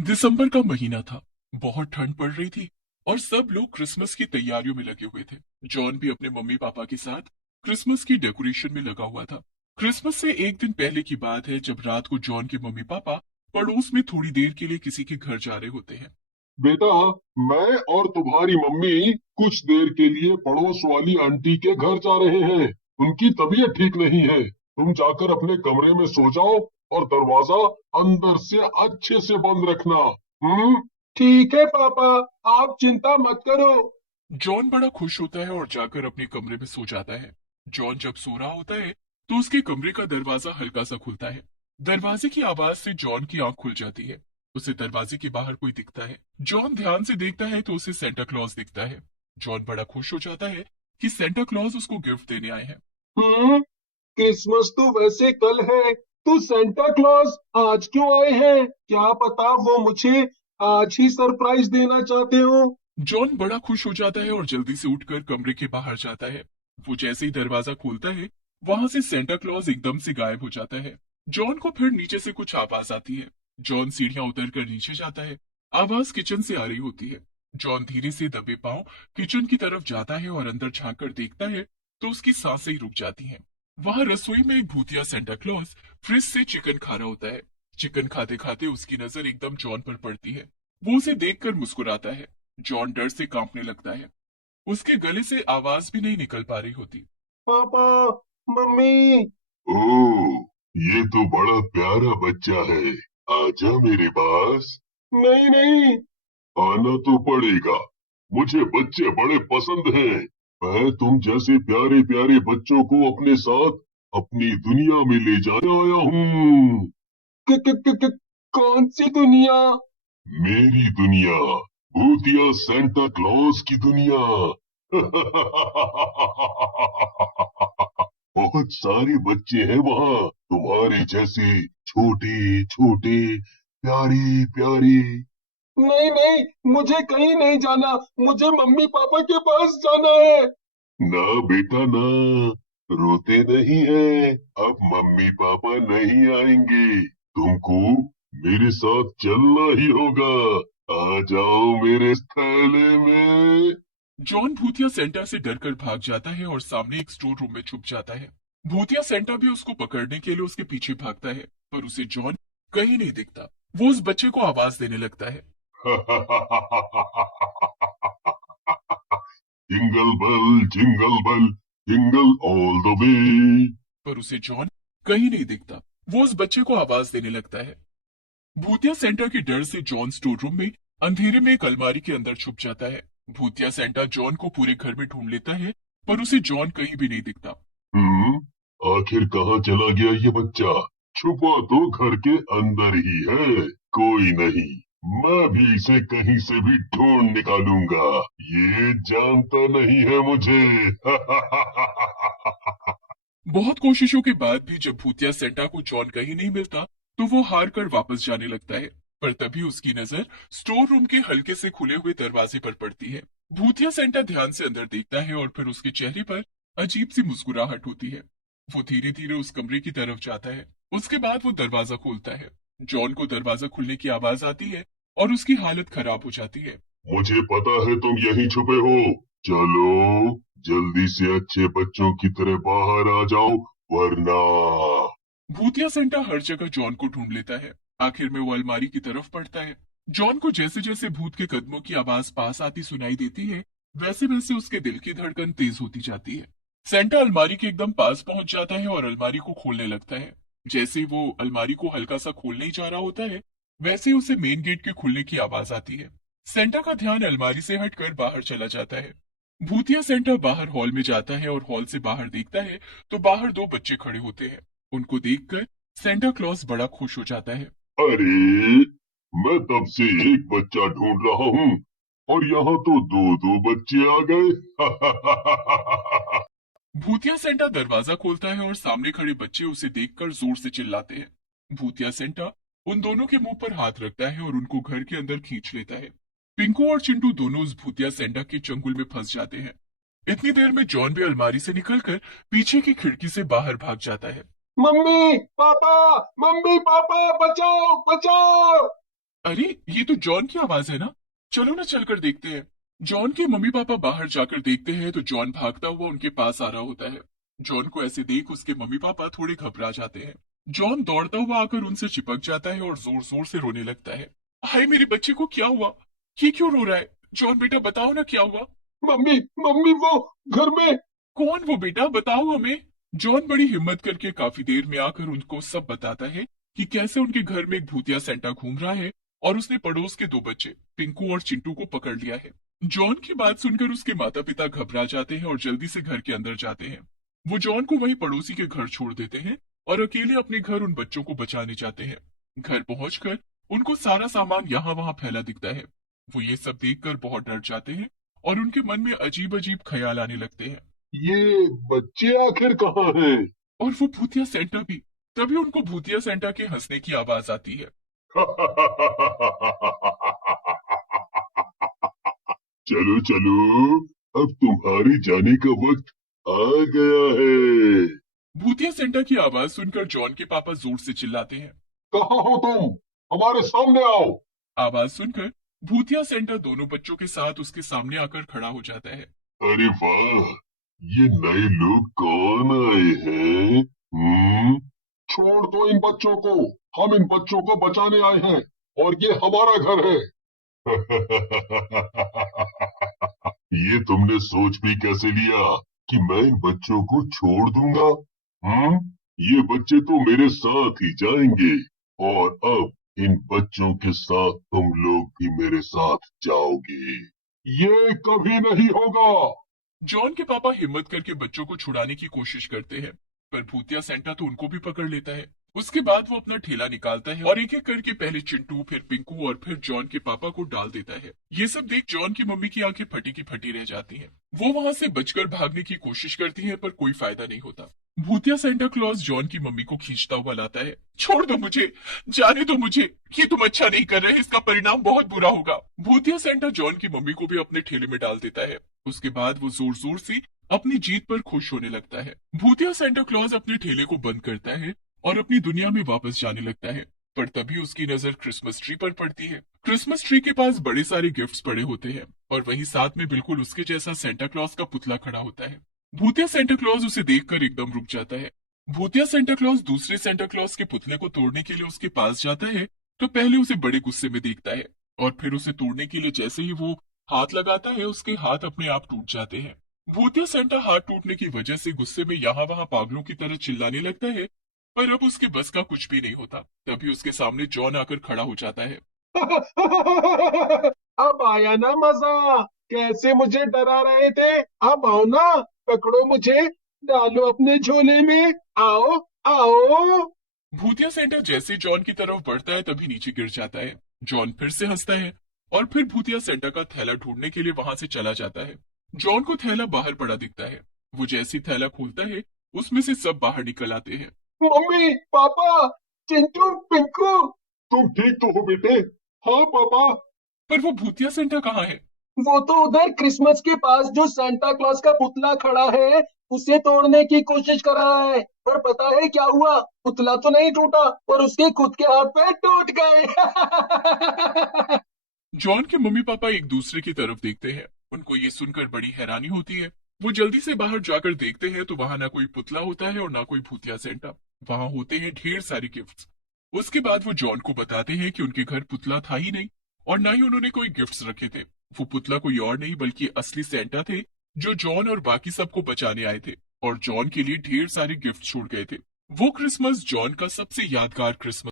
दिसंबर का महीना था। बहुत ठंड पड़ रही थी और सब लोग क्रिसमस की तैयारियों में लगे हुए थे। जॉन भी अपने मम्मी पापा के साथ क्रिसमस की डेकोरेशन में लगा हुआ था। क्रिसमस से एक दिन पहले की बात है जब रात को जॉन के मम्मी पापा पड़ोस में थोड़ी देर के लिए किसी के घर जा रहे होते हैं। बेटा, मैं और तुम्हारी मम्मी कुछ देर के लिए पड़ोस वाली आंटी के घर जा रहे हैं। उनकी तबीयत ठीक नहीं है। तुम जाकर अपने कमरे में सो जाओ और दरवाजा अंदर से अच्छे से बंद रखना। हम्म। ठीक है पापा, आप चिंता मत करो। जॉन बड़ा खुश होता है और जाकर अपने कमरे में सो जाता है। जॉन जब सो रहा होता है तो उसके कमरे का दरवाजा हल्का सा खुलता है। दरवाजे की आवाज से जॉन की आंख खुल जाती है। उसे दरवाजे के बाहर कोई दिखता है। जॉन ध्यान से देखता है तो उसे सेंटा क्लॉज दिखता है। जॉन बड़ा खुश हो जाता है कि सेंटा क्लॉज उसको गिफ्ट देने आए हैं। हम्म। क्रिसमस तो वैसे कल है, तो सेंटा क्लॉज आज क्यों आए हैं? क्या पता वो मुझे आज ही सरप्राइज देना चाहते हो। जॉन बड़ा खुश हो जाता है और जल्दी से उठकर कमरे के बाहर जाता है। वो जैसे ही दरवाजा खोलता है वहां से सेंटा क्लॉज एकदम से गायब हो जाता है। जॉन को फिर नीचे से कुछ आवाज आती है। जॉन सीढ़ियां उतर कर नीचे जाता है। आवाज किचन से आ रही होती है। जॉन धीरे से दबे पांव किचन की तरफ जाता है और अंदर झांक कर देखता है तो उसकी सांसें ही रुक जाती हैं। वहां रसोई में एक भूतिया सेंटा क्लॉज फ्रिज से चिकन खा रहा होता है। चिकन खाते खाते उसकी नजर एकदम जॉन पर पड़ती है। वो उसे देखकर मुस्कुराता है। जॉन डर से कांपने लगता है। उसके गले से आवाज भी नहीं निकल पा रही होती। पापा, मम्मी। ओह, ये तो बड़ा प्यारा बच्चा है। आजा मेरे पास। नहीं नहीं, आना तो पड़ेगा। मुझे बच्चे बड़े पसंद हैं। मैं तुम जैसे प्यारे प्यारे बच्चों को अपने साथ अपनी दुनिया में ले जाने आया हूँ। क, क, क, क, कौन सी दुनिया? मेरी दुनिया, भूतिया सेंटा क्लॉज की दुनिया। बहुत सारे बच्चे हैं वहाँ, तुम्हारे जैसे छोटे छोटे, प्यारे प्यारे। नहीं नहीं, मुझे कहीं नहीं जाना। मुझे मम्मी पापा के पास जाना है। ना बेटा ना, रोते नहीं है। अब मम्मी पापा नहीं आएंगे। तुमको मेरे साथ चलना ही होगा। आ जाओ मेरे थैले में। जॉन भूतिया सेंटा से डरकर भाग जाता है और सामने एक स्टोर रूम में छुप जाता है। भूतिया सेंटा भी उसको पकड़ने के लिए उसके पीछे भागता है पर उसे जॉन कहीं नहीं दिखता। वो उस बच्चे को आवाज देने लगता है। Jingle bell, jingle all the way. पर उसे जॉन कहीं नहीं दिखता। वो उस बच्चे को आवाज देने लगता है। भूतिया सेंटा के डर से जॉन स्टोर रूम में अंधेरे में एक अलमारी के अंदर छुप जाता है। भूतिया सेंटा जॉन को पूरे घर में ढूंढ लेता है पर उसे जॉन कहीं भी नहीं दिखता। हम्म, आखिर कहाँ चला गया ये बच्चा? छुपा तो घर के अंदर ही है। कोई नहीं, मैं भी इसे कहीं से भी ढूंढ निकालूंगा। ये जानता नहीं है मुझे। बहुत कोशिशों के बाद भी जब भूतिया सेंटा को जॉन कहीं नहीं मिलता तो वो हार कर वापस जाने लगता है। पर तभी उसकी नजर स्टोर रूम के हल्के से खुले हुए दरवाजे पर पड़ती है। भूतिया सेंटा ध्यान से अंदर देखता है और फिर उसके चेहरे पर अजीब सी मुस्कुराहट होती है। वो धीरे धीरे उस कमरे की तरफ जाता है। उसके बाद वो दरवाजा खोलता है। जॉन को दरवाजा खुलने की आवाज आती है और उसकी हालत खराब हो जाती है। मुझे पता है तुम यहीं छुपे हो। चलो, जल्दी से अच्छे बच्चों की तरह बाहर आ जाओ, वरना। भूतिया सेंटा हर जगह जॉन को ढूंढ लेता है। आखिर में वो अलमारी की तरफ बढ़ता है। जॉन को जैसे जैसे भूत के कदमों की आवाज पास आती सुनाई देती है वैसे वैसे उसके दिल की धड़कन तेज होती जाती है। सेंटा अलमारी के एकदम पास पहुंच जाता है और अलमारी को खोलने लगता है। जैसे ही वो अलमारी को हल्का सा खोलने ही जा रहा होता है वैसे ही उसे मेन गेट के खुलने की आवाज आती है। सेंटा का ध्यान अलमारी से हटकर बाहर चला जाता है। भूतिया सेंटा बाहर हॉल में जाता है और हॉल से बाहर देखता है तो बाहर दो बच्चे खड़े होते हैं। उनको देखकर सेंटा क्लॉज बड़ा खुश हो जाता है। अरे, मैं तब से एक बच्चा ढूंढ रहा हूँ और यहाँ तो दो दो बच्चे आ गए। भूतिया सेंटा दरवाजा खोलता है और सामने खड़े बच्चे उसे देखकर जोर से चिल्लाते हैं। भूतिया सेंटा उन दोनों के मुंह पर हाथ रखता है और उनको घर के अंदर खींच लेता है। पिंकू और चिंटू दोनों उस भूतिया सेंटा के चंगुल में फंस जाते हैं। इतनी देर में जॉन भी अलमारी से निकलकर पीछे की खिड़की से बाहर भाग जाता है। मम्मी पापा, मम्मी पापा, बचाओ बचाओ। अरे ये तो जॉन की आवाज है ना, चलो ना चलकर देखते हैं। जॉन के मम्मी पापा बाहर जाकर देखते हैं तो जॉन भागता हुआ उनके पास आ रहा होता है। जॉन को ऐसे देख उसके मम्मी पापा थोड़े घबरा जाते हैं। जॉन दौड़ता हुआ आकर उनसे चिपक जाता है और जोर जोर से रोने लगता है। हाय मेरे बच्चे को क्या हुआ, ये क्यों रो रहा है? जॉन बेटा बताओ ना क्या हुआ। मम्मी मम्मी वो घर में। कौन वो बेटा, बताओ हमें। जॉन बड़ी हिम्मत करके काफी देर में आकर उनको सब बताता है कि कैसे उनके घर में एक भूतिया सेंटा घूम रहा है और उसने पड़ोस के दो बच्चे पिंकू और चिंटू को पकड़ लिया है। जॉन की बात सुनकर उसके माता पिता घबरा जाते हैं और जल्दी से घर के अंदर जाते हैं। वो जॉन को वहीं पड़ोसी के घर छोड़ देते हैं और अकेले अपने घर उन बच्चों को बचाने जाते हैं। घर पहुंचकर उनको सारा सामान यहाँ वहां फैला दिखता है। वो ये सब देखकर बहुत डर जाते हैं और उनके मन में अजीब अजीब ख्याल आने लगते हैं। ये बच्चे आखिर कहाँ हैं? और वो भूतिया सेंटा भी। तभी उनको भूतिया सेंटा के हंसने की आवाज आती है। चलो चलो, अब तुम्हारे जाने का वक्त आ गया है। भूतिया सेंटा की आवाज सुनकर जॉन के पापा जोर से चिल्लाते हैं। कहाँ हो तुम? हमारे सामने आओ। आवाज सुनकर भूतिया सेंटा दोनों बच्चों के साथ उसके सामने आकर खड़ा हो जाता है। अरे वाह, ये नए लोग कौन आए हैं? छोड़ दो इन बच्चों को, हम इन बच्चों को बचाने आए हैं और ये हमारा घर है। ये तुमने सोच भी कैसे लिया कि मैं इन बच्चों को छोड़ दूंगा? ये बच्चे तो मेरे साथ ही जाएंगे और अब इन बच्चों के साथ तुम लोग भी मेरे साथ जाओगे। ये कभी नहीं होगा। जॉन के पापा हिम्मत करके बच्चों को छुड़ाने की कोशिश करते हैं, पर भूतिया सेंटा तो उनको भी पकड़ लेता है। उसके बाद वो अपना ठेला निकालता है और एक एक करके पहले चिंटू, फिर पिंकू और फिर जॉन के पापा को डाल देता है। ये सब देख जॉन की मम्मी की आंखें फटी की फटी रह जाती हैं। वो वहां से बचकर भागने की कोशिश करती है पर कोई फायदा नहीं होता। भूतिया सेंटा क्लॉज जॉन की मम्मी को खींचता हुआ लाता है। छोड़ दो मुझे, जाने दो मुझे, ये तुम अच्छा नहीं कर रहे, इसका परिणाम बहुत बुरा होगा। भूतिया सेंटा जॉन की मम्मी को भी अपने ठेले में डाल देता है। उसके बाद वो जोर जोर से अपनी जीत पर खुश होने लगता है। भूतिया सेंटा क्लॉज अपने ठेले को बंद करता है और अपनी दुनिया में वापस जाने लगता है। पर तभी उसकी नजर क्रिसमस ट्री पर पड़ती है। क्रिसमस ट्री के पास बड़े सारे गिफ्ट्स पड़े होते हैं और वहीं साथ में बिल्कुल उसके जैसा सेंटा क्लॉज का पुतला खड़ा होता है। भूतिया सेंटा क्लॉज उसे देखकर एकदम रुक जाता है। भूतिया सेंटा क्लॉज दूसरे सेंटा क्लॉज के पुतले को तोड़ने के लिए उसके पास जाता है तो पहले उसे बड़े गुस्से में देखता है और फिर उसे तोड़ने के लिए जैसे ही वो हाथ लगाता है उसके हाथ अपने आप टूट जाते हैं। भूतिया सेंटा हाथ टूटने की वजह से गुस्से में यहाँ वहां पागलों की तरह चिल्लाने लगता है, पर अब उसके बस का कुछ भी नहीं होता। तभी उसके सामने जॉन आकर खड़ा हो जाता है। अब आया ना मजा? कैसे मुझे डरा रहे थे? अब आओ ना, पकड़ो मुझे, डालो अपने झोले में, आओ आओ। भूतिया सेंटा जैसे जॉन की तरफ बढ़ता है तभी नीचे गिर जाता है। जॉन फिर से हंसता है और फिर भूतिया सेंटा का थैला ढूंढने के लिए वहां से चला जाता है। जॉन को थैला बाहर पड़ा दिखता है। वो जैसे ही थैला खोलता है उसमें से सब बाहर निकल आते हैं। मम्मी, पापा, चिंटू, पिंकू, तुम ठीक तो हो बेटे? हाँ पापा। पर वो भूतिया सेंटा कहाँ है? वो तो उधर क्रिसमस के पास जो सांता क्लॉज का पुतला खड़ा है उसे तोड़ने की कोशिश कर रहा है। पर पता है क्या हुआ? पुतला तो नहीं टूटा और उसके खुद के हाथ पैर टूट गए। जॉन के मम्मी पापा एक दूसरे की तरफ देखते हैं। उनको ये सुनकर बड़ी हैरानी होती है। वो जल्दी से बाहर जाकर देखते हैं तो वहां ना कोई पुतला होता है और ना कोई भूतिया सेंटा। वहां होते हैं ढेर सारे गिफ्ट्स। उसके बाद वो जॉन को बताते हैं कि उनके घर पुतला था ही नहीं और ना ही उन्होंने कोई गिफ्ट्स रखे थे। वो पुतला कोई और नहीं बल्कि असली सेंटा थे जो जॉन और बाकी सबको बचाने आए थे और जॉन के लिए ढेर सारे गिफ्ट छोड़ गए थे। वो क्रिसमस जॉन का सबसे यादगार क्रिसमस